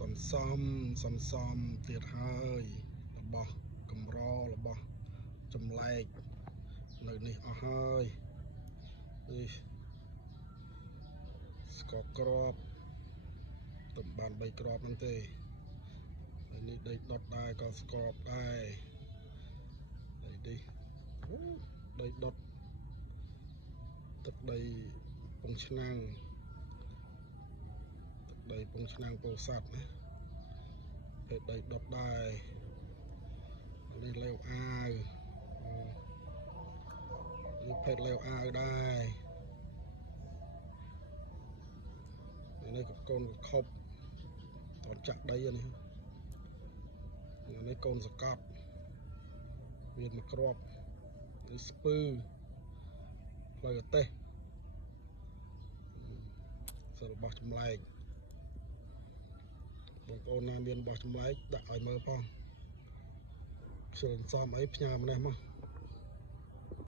សំទៀតហើយរបស់កម្ររបស់ចម្លែកនៅនេះអស់ហើយនេះស្ករគ្រាប់តំបាន3គ្រាប់ហ្នឹងទេហើយនេះដីដុតដែរក៏ស្ករដែរហើយនេះដីដុតទឹកដីពងឆ្នាំងពោធិ៍សាត់ណាហើយដីដុតដែរនេះលេវអាវនេះភេទលេវអាវដែរនេះកូនខប់តនចាក់ដីនេះកូនសកត់មានមួយគ្រាប់នេះស្ពឺផ្លូវអទេសសិលរបស់ចម្លែកបងប្អូនណាមានរបស់ចម្លែកដាក់ឲ្យមើលផងខ្ជិលសំអីផ្ញើម្នេះមក